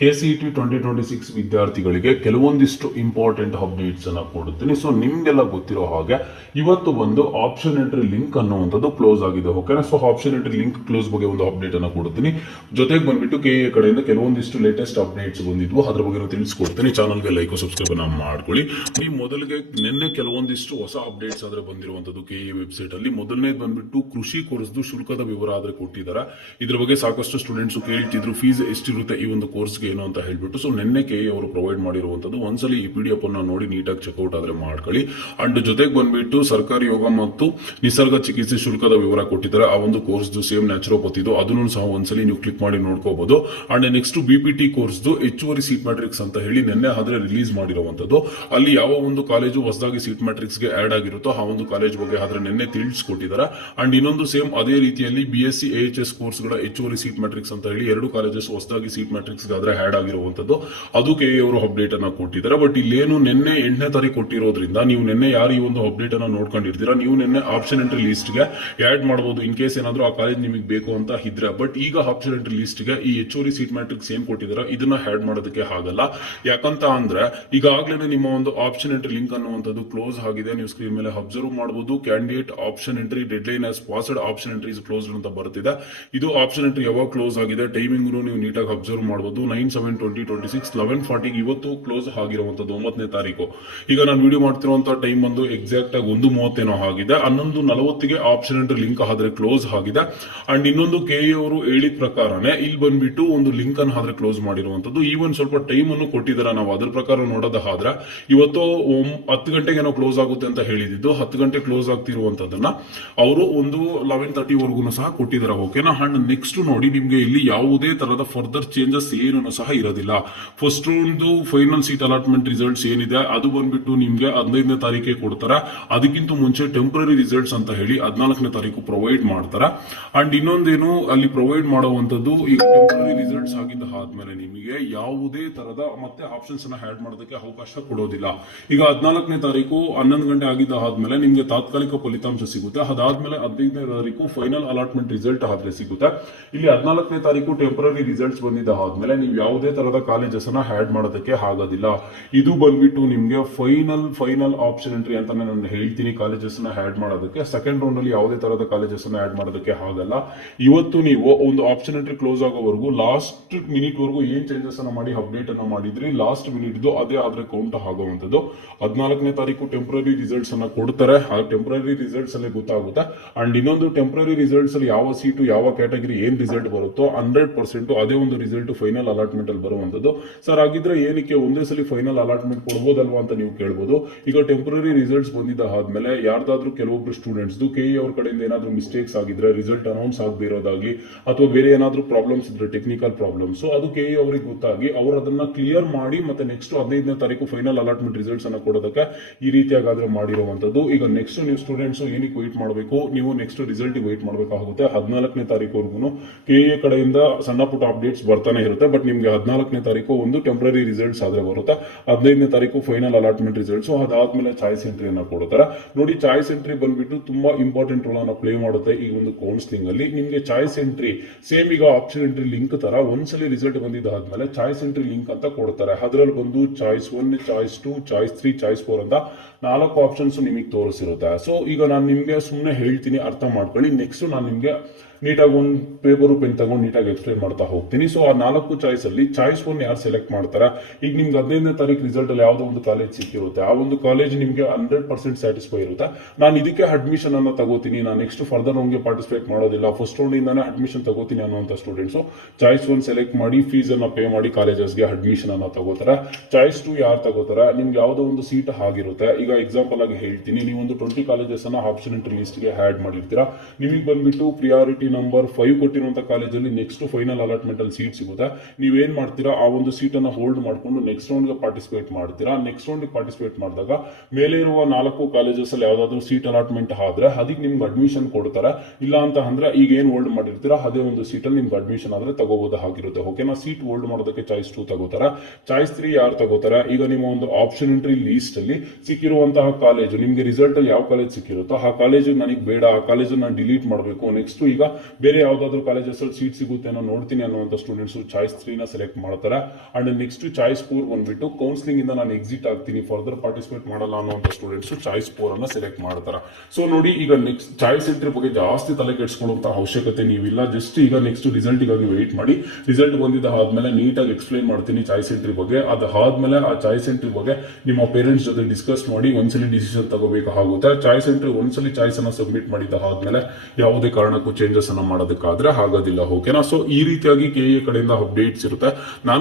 KCET 2026 ವಿದ್ಯಾರ್ಥಿಗಳಿಗೆ ಕೆಲವೊಂದಿಷ್ಟು important updates ಅನ್ನ ಕೊಡುತ್ತೀನಿ. ಸೊ ನಿಮ್ಗೆಲ್ಲ ಗೊತ್ತಿರೋ ಹಾಗೆ ಇವತ್ತು ಬಂದು ಆಪ್ಷನ್ ಎಂಟ್ರಿ ಲಿಂಕ್ ಅನ್ನುವಂಥದ್ದು ಕ್ಲೋಸ್ ಆಗಿದೆ. ಓಕೆನಾ? So option entry link close ಬಗ್ಗೆ ಒಂದು ಅಪ್ಡೇಟ್ ಅನ್ನ ಕೊಡುತ್ತೀನಿ. ಜೊತೆಗೆ ಬಂದ್ಬಿಟ್ಟು KA ಕಡೆಯಿಂದ ಕೆಲವೊಂದಿಷ್ಟು ಲೇಟೆಸ್ಟ್ ಅಪ್ಡೇಟ್ಸ್ ಬಂದಿದ್ವು, ಅದ್ರ ಬಗ್ಗೆ ತಿಳಿಸ್ಕೊಡ್ತೀನಿ. ಚಾನಲ್ಗೆ ಲೈಕ್ ಸಬ್ಸ್ಕ್ರೈಬ್ ಮಾಡ್ಕೊಳ್ಳಿ. ಈ ಮೊದಲಿಗೆ ನಿನ್ನೆ ಕೆಲವೊಂದಿಷ್ಟು ಹೊಸ ಅಪ್ಡೇಟ್ಸ್ ಆದ್ರೆ ಬಂದಿರುವಂತದ್ದು KA ವೆಬ್ಸೈಟ್ ಅಲ್ಲಿ. ಮೊದಲನೇದು ಬಂದ್ಬಿಟ್ಟು ಕೃಷಿ ಕೋರ್ಸ್ದು ಶುಲ್ಕದ ವಿವರ ಆದ್ರೆ ಕೊಟ್ಟಿದ್ದಾರೆ. ಇದ್ರ ಬಗ್ಗೆ ಸಾಕಷ್ಟು ಸ್ಟೂಡೆಂಟ್ಸ್ ಕೇಳ್ತಿದ್ರು ಫೀಸ್ ಎಷ್ಟಿರುತ್ತೆ ಈ ಒಂದು ಕೋರ್ಸ್ಗೆ ಏನು ಅಂತ ಹೇಳ್ಬಿಟ್ಟು. ಸೊ ನಿನ್ನೆ KA ಅವರು ಪ್ರೊವೈಡ್ ಮಾಡಿರುವಂತದ್ದು. ಒಂದ್ಸಲಿ ಈ PDF ಅನ್ನ ನೋಡಿ ನೀಟಾಗಿ ಚೆಕ್ಔಟ್ ಆದ್ರೆ ಮಾಡ್ಕೊಳ್ಳಿ. ಅಂಡ್ ಜೊತೆಗೆ ಬಂದ್ಬಿಟ್ಟು ಸರ್ಕಾರಿ ಯೋಗ ಮತ್ತು ನಿಸರ್ಗ ಚಿಕಿತ್ಸೆ ಶುಲ್ಕದ ವಿವರ ಕೊಟ್ಟಿದ್ದಾರೆ. ಆ ಒಂದು ಕೋರ್ಸ್ದು ಸೇಮ್ ನ್ಯಾಚುರೋಪತಿದು ಅದನ್ನು ಸಹ ಒಂದ್ಸಲಿ ನೀವು ಕ್ಲಿಕ್ ಮಾಡಿ ನೋಡ್ಕೋಬಹುದು. ಅಂಡ್ ನೆಕ್ಸ್ಟ್ BPT ಕೋರ್ಸ್ದು ಹೆಚ್ಚುವರಿ ಸೀಟ್ ಮ್ಯಾಟ್ರಿಕ್ಸ್ ಅಂತ ಹೇಳಿ ನಿನ್ನೆ ಆದ್ರೆ ರಿಲೀಸ್ ಮಾಡಿರುವಂತದ್ದು. ಅಲ್ಲಿ ಯಾವ ಒಂದು ಕಾಲೇಜು ಹೊಸದಾಗಿ ಸೀಟ್ ಮ್ಯಾಟ್ರಿಕ್ಸ್ ಗೆ ಆಡ್ ಆಗಿರುತ್ತೋ ಆ ಒಂದು ಕಾಲೇಜ್ ಬಗ್ಗೆ ಆದ್ರೆ ನಿನ್ನೆ ತಿಳಿಸ್ಕೊಟ್ಟಿದ್ದಾರೆ. ಅಂಡ್ ಇನ್ನೊಂದು ಸೇಮ್ ಅದೇ ರೀತಿಯಲ್ಲಿ BSc AHS ಕೋರ್ಸ್ ಗಳ ಹೆಚ್ಚುವರಿ ಸೀಟ್ ಮ್ಯಾಟ್ರಿಕ್ಸ್ ಅಂತ ಹೇಳಿ ಎರಡು ಕಾಲೇಜಸ್ ಹೊಸದಾಗಿ ಸೀಟ್ ಮ್ಯಾಟ್ರಿಕ್ಸ್ ಆದ್ರೆ ಆಡ್ ಆಗಿರುವಂತದ್ದು. ಅದು KA ಅವರು ಅಪ್ಡೇಟ್ ಅನ್ನ ಕೊಟ್ಟಿದ್ದಾರೆ. ಬಟ್ ಇಲ್ಲೇನು ನಿನ್ನೆ 8ನೇ ತಾರೀಕು ಕೊಟ್ಟಿರೋದ್ರಿಂದ ನೀವು ನಿನ್ನೆ ಯಾರು ಈ ಒಂದು ಅಪ್ಡೇಟ್ ಅನ್ನ ನೋಡ್ಕೊಂಡಿರ್ತೀರಾ ನೀವು ನಿನ್ನೆ ಆಪ್ಷನ್ ಎಂಟ್ರಿ ಲಿಸ್ಟ್ ಗೆ ಆಡ್ ಮಾಡಬಹುದು ಇನ್ ಕೇಸ್ ಏನಾದ್ರೂ ಆ ಕಾಲೇಜ್ ನಿಮಗೆ ಬೇಕು ಅಂತ ಇದ್ರೆ. ಬಟ್ ಈಗ ಆಪ್ಷನ್ ಎಂಟ್ರಿ ಲಿಸ್ಟ್ ಗೆ ಈ ಹೆಚ್ಚುವರಿ ಸೀಟ್ ಮ್ಯಾಟ್ರಿಕ್ಸ್ ಏನ್ ಕೊಟ್ಟಿದ್ದಾರೆ ಇದನ್ನ ಆಡ್ ಮಾಡೋದಕ್ಕೆ ಆಗಲ್ಲ. ಯಾಕಂತ ಅಂದ್ರೆ ಈಗಾಗಲೇ ನಿಮ್ಮ ಒಂದು ಆಪ್ಷನ್ ಎಂಟ್ರಿ ಲಿಂಕ್ ಅನ್ನುವಂಥದ್ದು ಕ್ಲೋಸ್ ಆಗಿದೆ. ನೀವು ಸ್ಕ್ರೀನ್ ಮೇಲೆ ಅಬ್ಸರ್ವ್ ಮಾಡಬಹುದು. Candidate option entry dead line as passed option entry is closed ಅಂತ ಬರ್ತಿದೆ. ಇದು ಆಪ್ಷನ್ ಎಂಟ್ರಿ ಯಾವಾಗ ಕ್ಲೋಸ್ ಆಗಿದೆ ಟೈಮಿಂಗ್ ನೀವು ನೀಟಾಗಿ ಅಬ್ಸರ್ವ್ ಮಾಡಬಹುದು. 9/7/2026 11:40 ಇವತ್ತು ಕ್ಲೋಸ್ ಆಗಿರುವಂತದ್ದು 9ನೇ ತಾರೀಕು. ಈಗ ನಾನು ವಿಡಿಯೋ ಮಾಡ್ತಿರುವಂತಹ ಟೈಮ್ ಬಂದು ಎಕ್ಸಾಕ್ಟ್ ಆಗಿ 1:30 ಆಗಿದೆ. 11:40 ಆಪ್ಷನ್ ಎಂಟ್ರಿ ಲಿಂಕ್ ಆದ್ರೆ ಕ್ಲೋಸ್ ಆಗಿದೆ. ಅಂಡ್ ಇನ್ನೊಂದು KA ಅವರು ಹೇಳಿದ ಪ್ರಕಾರನೇ ಇಲ್ಲಿ ಬಂದ್ಬಿಟ್ಟು ಒಂದು ಲಿಂಕ್ ಅನ್ನು ಆದ್ರೆ ಕ್ಲೋಸ್ ಮಾಡಿರುವಂತದ್ದು. ಈವನ್ ಸ್ವಲ್ಪ ಟೈಮ್ ಅನ್ನು ಕೊಟ್ಟಿದ್ದಾರೆ. ನಾವು ಅದ್ರ ಪ್ರಕಾರ ನೋಡೋದಾದ್ರೆ ಇವತ್ತು 10 ಗಂಟೆಗೆ ಏನೋ ಕ್ಲೋಸ್ ಆಗುತ್ತೆ ಅಂತ ಹೇಳಿದ್ದು 10 ಗಂಟೆ ಕ್ಲೋಸ್ ಆಗ್ತಿರುವಂತದನ್ನ ಅವರು ಒಂದು 11:30 ವರೆಗೂ ಸಹ ಕೊಟ್ಟಿದ್ದಾರೆ. ಓಕೆನಾ? ಅಂಡ್ ನೆಕ್ಸ್ಟ್ ನೋಡಿ ನಿಮ್ಗೆ ಇಲ್ಲಿ ಯಾವುದೇ ತರದ ಫರ್ದರ್ ಚೇಂಜಸ್ ಏನು ಸಹ ಇರೋದಿಲ್ಲ. First round final seat allotment results ಏನಿದೆ ಅದು ಬಂದ್ಬಿಟ್ಟು ನಿಮ್ಗೆ 15ನೇ ತಾರೀಕಿಗೆ ಕೊಡ್ತಾರೆ. ಅದಕ್ಕಿಂತ ಮುಂಚೆ ಟೆಂಪರರಿ ರಿಸಲ್ಟ್ಸ್ ಅಂತ ಹೇಳಿ 14ನೇ ತಾರೀಕು ಪ್ರೊವೈಡ್ ಮಾಡ್ತಾರೆ. ಅಂಡ್ ಇನ್ನೊಂದೇನು ಅಲ್ಲಿ ಪ್ರೊವೈಡ್ ಮಾಡುವಂತದ್ದು ಈಗ ಟೆಂಪರರಿ ರಿಸಲ್ಟ್ಸ್ ಆಗಿದ್ದ ಆದ್ಮೇಲೆ ನಿಮಗೆ ಯಾವುದೇ ತರದ ಮತ್ತೆ ಆಪ್ಷನ್ಸ್ ಅನ್ನ ಆಡ್ ಮಾಡೋದಕ್ಕೆ ಅವಕಾಶ ಕೊಡೋದಿಲ್ಲ. ಈಗ 14ನೇ ತಾರೀಕು 11 ಗಂಟೆ ಆಗಿದ್ದ ಆದ್ಮೇಲೆ ನಿಮ್ಗೆ ತಾತ್ಕಾಲಿಕ ಫಲಿತಾಂಶ ಸಿಗುತ್ತೆ. ಅದಾದ್ಮೇಲೆ 15ನೇ ತಾರೀಕು ಫೈನಲ್ ಅಲಾಟ್ಮೆಂಟ್ ರಿಸಲ್ಟ್ ಆದ್ರೆ ಸಿಗುತ್ತೆ. ಇಲ್ಲಿ 14ನೇ ತಾರೀಕು ಟೆಂಪರರಿ ರಿಸಲ್ಟ್ಸ್ ಬಂದಿದ್ದ ಆದ್ಮೇಲೆ ನೀವು ಯಾವುದೇ ತರದ ಕಾಲೇಜಸ್ ಅನ್ನ ಆಡ್ ಮಾಡೋದಕ್ಕೆ ಆಗೋದಿಲ್ಲ. ಇದು ಬಂದ್ಬಿಟ್ಟು ನಿಮ್ಗೆ ಫೈನಲ್ ಆಪ್ಷನ್ ಎಂಟ್ರಿ ಅಂತ ನಾನು ಹೇಳ್ತೀನಿ. ಕಾಲೇಜಸ್ ನ ಆಡ್ ಮಾಡೋದಕ್ಕೆ ಸೆಕೆಂಡ್ ರೌಂಡ್ ಅಲ್ಲಿ ಯಾವುದೇ ತರದ ಕಾಲೇಜಸ್ ಅನ್ನ ಆಡ್ ಮಾಡೋದಕ್ಕೆ ಆಗಲ್ಲ. ಇವತ್ತು ನೀವು ಒಂದು ಆಪ್ಷನ್ ಎಂಟ್ರಿ ಕ್ಲೋಸ್ ಆಗೋವರೆಗೂ ಲಾಸ್ಟ್ ಮಿನಿಟ್ ವರೆಗೂ ಏನ್ ಚೇಂಜಸ್ ಅನ್ನ ಮಾಡಿ ಅಪ್ಡೇಟ್ ಅನ್ನ ಮಾಡಿದ್ರಿ ಲಾಸ್ಟ್ ಮಿನಿಟ್ ಅದೇ ಆದ್ರೆ ಕೌಂಟ್ ಆಗುವಂತದ್ದು. 14ನೇ ತಾರೀಕು ಟೆಂಪರರಿ ರಿಸಲ್ಟ್ಸ್ ಅನ್ನ ಕೊಡ್ತಾರೆ. ಆ ಟೆಂಪರರಿ ರಿಸಲ್ಟ್ಸ್ ಅಲ್ಲಿ ಗೊತ್ತಾಗುತ್ತೆ. ಅಂಡ್ ಇನ್ನೊಂದು ಟೆಂಪರರಿ ರಿಸಲ್ಟ್ಸ್ ಅಲ್ಲಿ ಯಾವ ಸೀಟು ಯಾವ ಕ್ಯಾಟಗರಿ ಏನ್ ರಿಸಲ್ಟ್ ಬರುತ್ತೋ 100% ಅದೇ ಒಂದು ರಿಸಲ್ಟ್ ಫೈನಲ್ ಅಲಾಟ್ಮೆಂಟ್ ಅಲ್ಲಿ ಬರುವಂತದ್ದು. ಸರ್ ಆಗಿದ್ರೆ ಏನಕ್ಕೆ ಒಂದೇ ಸಲ ಫೈನಲ್ ಅಲಾಟ್ಮೆಂಟ್ ಕೊಡ್ಬೋದಲ್ವಾ ಅಂತ ನೀವು ಕೇಳಬಹುದು. ಈಗ ಟೆಂಪರರಿ ರಿಸಲ್ಟ್ಸ್ ಬಂದಿದ್ದ ಆದ್ಮೇಲೆ ಯಾರ್ದಾದ್ರೂ ಕೆಲವೊಬ್ರು ಸ್ಟೂಡೆಂಟ್ಸ್ KA ಅವ್ರ ಕಡೆಯಿಂದ ಏನಾದ್ರೂ ಮಿಸ್ಟೇಕ್ಸ್ ಆಗಿದ್ರೆ ರಿಸಲ್ಟ್ ಅನೌನ್ಸ್ ಆಗದೆ ಇರೋದಾಗ್ಲಿ ಅಥವಾ ಬೇರೆ ಏನಾದ್ರೂ ಪ್ರಾಬ್ಲಮ್ಸ್ ಇದ್ರೆ ಟೆಕ್ನಿಕಲ್ ಪ್ರಾಬ್ಲಮ್ಸ್ ಅದು KA ಅವರಿಗೆ ಗೊತ್ತಾಗಿ ಅವರು ಅದನ್ನ ಕ್ಲಿಯರ್ ಮಾಡಿ ಮತ್ತೆ ನೆಕ್ಸ್ಟ್ 15ನೇ ತಾರೀಕು ಫೈನಲ್ ಅಲಾಟ್ಮೆಂಟ್ ರಿಸಲ್ಟ್ಸ್ ಅನ್ನ ಕೊಡೋದಕ್ಕೆ ಈ ರೀತಿಯಾಗಾದ್ರೆ ಮಾಡಿರುವಂತದ್ದು. ಈಗ ನೆಕ್ಸ್ಟ್ ನೀವು ಸ್ಟೂಡೆಂಟ್ಸ್ ಏನಕ್ಕೆ ವೆಯ್ಟ್ ಮಾಡಬೇಕು, ನೀವು ನೆಕ್ಸ್ಟ್ ರಿಸಲ್ಟ್ ವೆಯ್ಟ್ ಮಾಡಬೇಕಾಗುತ್ತೆ. 14ನೇ ತಾರೀಕುವರೆಗೂ KA ಕಡೆಯಿಂದ ಸಣ್ಣ ಪುಟ್ಟ ಅಪ್ಡೇಟ್ಸ್ ಬರ್ತಾನೆ ಇರುತ್ತೆ. ಬಟ್ ನಿಮ್ಗೆ 14ನೇ ತಾರೀಕು ಒಂದು ಟೆಂಪರರಿ ರಿಸಲ್ಟ್ಸ್ ಆದ್ರೆ ಬರುತ್ತೆ. 15ನೇ ತಾರೀಕು ಫೈನಲ್ ಅಲಾಟ್ಮೆಂಟ್ ರಿಸಲ್ಟ್ಸ್. ಅದಾದ್ಮೇಲೆ ಚಾಯ್ಸ್ ಎಂಟ್ರಿ ಅನ್ನ ಕೊಡ್ತಾರೆ. ನೋಡಿ ಚಾಯ್ಸ್ ಎಂಟ್ರಿ ಬಂದ್ಬಿಟ್ಟು ತುಂಬಾ ಇಂಪಾರ್ಟೆಂಟ್ ರೋಲ್ ಅನ್ನ ಪ್ಲೇ ಮಾಡುತ್ತೆ ಈ ಒಂದು ಕೌನ್ಸಿಲಿಂಗ್ ಅಲ್ಲಿ. ನಿಮ್ಗೆ ಚಾಯ್ಸ್ ಎಂಟ್ರಿ ಸೇಮ್ ಈಗ ಆಪ್ಷನ್ ಎಂಟ್ರಿ ಲಿಂಕ್ ತರ ಒಂದ್ಸಲಿ ರಿಸಲ್ಟ್ ಬಂದಿದ್ದಾದ್ಮೇಲೆ ಚಾಯ್ಸ್ ಎಂಟ್ರಿ ಲಿಂಕ್ ಅಂತ ಕೊಡ್ತಾರೆ. ಅದರಲ್ಲಿ ಬಂದು ಚಾಯ್ಸ್ 1, ಚಾಯ್ಸ್ 2, ಚಾಯ್ಸ್ 3, ಚಾಯ್ಸ್ 4 ಅಂತ 4 ಆಪ್ಷನ್ಸ್ ನಿಮಗೆ ತೋರಿಸಿರುತ್ತೆ. ಸೊ ಈಗ ನಾನು ನಿಮ್ಗೆ ಸುಮ್ಮನೆ ಹೇಳ್ತೀನಿ, ಅರ್ಥ ಮಾಡ್ಕೊಳ್ಳಿ. ನೆಕ್ಸ್ಟ್ ನಾನು ನಿಮ್ಗೆ ನೀಟಾಗಿ ಒಂದು ಪೇಪರು ಪೆನ್ ತಗೊಂಡು ನೀಟಾಗಿ ಎಕ್ಸ್ಪ್ಲೈನ್ ಮಾಡ್ತಾ ಹೋಗ್ತೀನಿ. ಸೊ ಆ 4 ಚಾಯ್ಸ್ ಅಲ್ಲಿ ಚಾಯ್ಸ್ 1 ಯಾರು ಸೆಲೆಕ್ಟ್ ಮಾಡ್ತಾರೆ. ಈಗ ನಿಮ್ಗೆ 15ನೇ ತಾರೀಕು ರಿಸಲ್ಟ್ ಅಲ್ಲಿ ಯಾವ್ದೋ ಒಂದು ಕಾಲೇಜ್ ಸಿಕ್ಕಿರುತ್ತೆ. ಆ ಒಂದು ಕಾಲೇಜ್ ನಿಮ್ಗೆ 100% ಸ್ಯಾಟಿಸ್ಫೈ ಇರುತ್ತೆ. ನಾನು ಇದಕ್ಕೆ ಅಡ್ಮಿಷನ್ ಅನ್ನ ತಗೋತೀನಿ, ನಾನು ನೆಕ್ಸ್ಟ್ ಫರ್ದರ್ ರೌಂಡ್ಗೆ ಪಾರ್ಟಿಸಿಪೇಟ್ ಮಾಡೋದಿಲ್ಲ, ಫಸ್ಟ್ ರೌಂಡ್ ಇಂದಾನೆ ಅಡ್ಮಿಷನ್ ತಗೋತೀನಿ ಅನ್ನುವಂತ ಸ್ಟೂಡೆಂಟ್ಸ್ ಚಾಯ್ಸ್ 1 ಸೆಲೆಕ್ಟ್ ಮಾಡಿ ಫೀಸ್ ಅನ್ನ ಪೇ ಮಾಡಿ ಕಾಲೇಜಸ್ಗೆ ಅಡ್ಮಿಷನ್ ಅನ್ನ ತಗೋತಾರೆ. ಚಾಯ್ಸ್ 2 ಯಾರು ತಗೋತಾರೆ, ನಿಮ್ಗೆ ಯಾವ್ದೋ ಒಂದು ಸೀಟ್ ಆಗಿರುತ್ತೆ. ಈಗ ಎಕ್ಸಾಂಪಲ್ ಆಗಿ ಹೇಳ್ತೀನಿ, ನೀವೊಂದು 20 ಕಾಲೇಜಸ್ ಅನ್ನ ಆಪ್ಷನ್ ಎಂಟ್ರಿ ಲಿಸ್ಟ್ ಗೆ ಆಡ್ ಮಾಡಿರ್ತೀರಾ. ನಿಮಗೆ ಬಂದ್ಬಿಟ್ಟು ಪ್ರಿಯಾರಿಟಿ ನಂಬರ್ 5 ಕೊಟ್ಟಿರುವಂತ ಕಾಲೇಜಲ್ಲಿ ನೆಕ್ಸ್ಟ್ ಫೈನಲ್ ಅಲಾಟ್ಮೆಂಟ್ ಅಲ್ಲಿ ಸೀಟ್ ಸಿಗುತ್ತೆ. ನೀವೇನ್ ಮಾಡ್ತೀರಾ, ಆ ಒಂದು ಸೀಟ್ ಅನ್ನ ಹೋಲ್ಡ್ ಮಾಡ್ಕೊಂಡು ನೆಕ್ಸ್ಟ್ ರೌಂಡ್ ಗೆ ಪಾರ್ಟಿಸಿಪೇಟ್ ಮಾಡ್ತೀರಾ. ನೆಕ್ಸ್ಟ್ ರೌಂಡ್ ಪಾರ್ಟಿಸಿಪೇಟ್ ಮಾಡಿದಾಗ ಮೇಲೆ ಇರುವ 4 ಕಾಲೇಜಸ್ ಅಲ್ಲಿ ಯಾವ್ದಾದ್ರು ಸೀಟ್ ಅಲಾಟ್ಮೆಂಟ್ ಆದ್ರೆ ಅದಕ್ಕೆ ನಿಮ್ಗೆ ಅಡ್ಮಿಷನ್ ಕೊಡ್ತಾರೆ. ಇಲ್ಲ ಅಂತ ಅಂದ್ರೆ ಈಗ ಏನ್ ಹೋಲ್ಡ್ ಮಾಡಿರ್ತೀರಾ ಅದೇ ಒಂದು ಸೀಟ್ ಅಲ್ಲಿ ನಿಮ್ಗೆ ಅಡ್ಮಿಷನ್ ಆದ್ರೆ ತಗೋಬಹುದಾಗಿರುತ್ತೆ. ಓಕೆನಾ? ಸೀಟ್ ಹೋಲ್ಡ್ ಮಾಡೋದಕ್ಕೆ ಚಾಯ್ಸ್ 2 ತಗೋತಾರೆ. ಚಾಯ್ಸ್ 3 ಯಾರು ತಗೋತಾರೆ, ಈಗ ನಿಮ್ಮ ಒಂದು ಆಪ್ಷನ್ ಎಂಟ್ರಿ ಲೀಸ್ಟ್ ಅಲ್ಲಿ ಸಿಕ್ಕಿರುವಂತಹ ಕಾಲೇಜು ನಿಮ್ಗೆ ರಿಸಲ್ಟ್ ಅಲ್ಲಿ ಯಾವ ಕಾಲೇಜ್ ಸಿಕ್ಕಿರುತ್ತೋ ಆ ಕಾಲೇಜು ನನಗೆ ಬೇಡ, ಆ ಕಾಲೇಜು ನಾನು ಡಿಲೀಟ್ ಮಾಡಬೇಕು. ನೆಕ್ಸ್ಟ್ ಈಗ ಬೇರೆ ಯಾವ್ದಾದ್ರು ಕಾಲೇಜಸ್ ಅಲ್ಲಿ ಸೀಟ್ ಸಿಗುತ್ತೆ ಅನ್ನೋ ನೋಡ್ತೀನಿ ಅನ್ನುವಂಥ ಸ್ಟೂಡೆಂಟ್ಸ್ ಚಾಯ್ಸ್ 3 ನ ಸೆಲೆಕ್ಟ್ ಮಾಡ್ತಾರೆ. ಅಂಡ್ ನೆಕ್ಸ್ಟ್ ಚಾಯ್ಸ್ 4 ಬಂದ್ಬಿಟ್ಟು ಕೌನ್ಸಿಲಿಂಗ್ ಇಂದ ನಾನು ಎಕ್ಸಿಟ್ ಆಗ್ತೀನಿ, ಫರ್ದರ್ ಪಾರ್ಟಿಸಿಪೇಟ್ ಮಾಡಲ್ಲ ಅನ್ನುವಂಥ ಸ್ಟೂಡೆಂಟ್ಸ್ ಚಾಯ್ಸ್ 4 ಅನ್ನ ಸೆಲೆಕ್ಟ್ ಮಾಡ್ತಾರೆ. ಸೊ ನೋಡಿ, ಈಗ ನೆಕ್ಸ್ಟ್ ಚಾಯ್ಸ್ ಎಂಟ್ರಿ ಬಗ್ಗೆ ಜಾಸ್ತಿ ತಲೆ ಕೆಡಿಸ್ಕೊಳ್ಳುವಂತ ಅವಶ್ಯಕತೆ ನೀವಿಲ್ಲ. ಜಸ್ಟ್ ಈಗ ನೆಕ್ಸ್ಟ್ ರಿಸಲ್ಟ್ಗಾಗಿ ವೆಯ್ಟ್ ಮಾಡಿ. ರಿಸಲ್ಟ್ ಬಂದಿದ್ದ ಆದ್ಮೇಲೆ ನೀಟಾಗಿ ಎಕ್ಸ್ಪ್ಲೈನ್ ಮಾಡ್ತೀನಿ ಚಾಯ್ಸ್ ಎಂಟ್ರಿ ಬಗ್ಗೆ. ಅದಾದ್ಮೇಲೆ ಆ ಚಾಯ್ಸ್ ಎಂಟ್ರಿ ಬಗ್ಗೆ ನಿಮ್ಮ ಪೇರೆಂಟ್ಸ್ ಜೊತೆ ಡಿಸ್ಕಸ್ ಮಾಡಿ ಒಂದ್ಸಲಿ ಡಿಸಿಷನ್ ತಗೋಬೇಕಾಗುತ್ತೆ. ಚಾಯ್ಸ್ ಎಂಟ್ರಿ ಒಂದ್ಸಲಿ ಚಾಯ್ಸ್ ಅನ್ನ ಸಬ್ಮಿಟ್ ಮಾಡಿದ ಆದ್ಮೇಲೆ ಯಾವುದೇ ಕಾರಣಕ್ಕೂ ಚೇಂಜಸ್ ಅನ್ನ ಮಾಡೋದಕ್ಕಾದ್ರೆ ಆಗೋದಿಲ್ಲ. ಓಕೆನಾ? ಸೊ ಈ ರೀತಿಯಾಗಿ ಕೆಎ ಕಡೆಯಿಂದ ಅಪ್ಡೇಟ್ಸ್ ಇರುತ್ತೆ. ನಾನು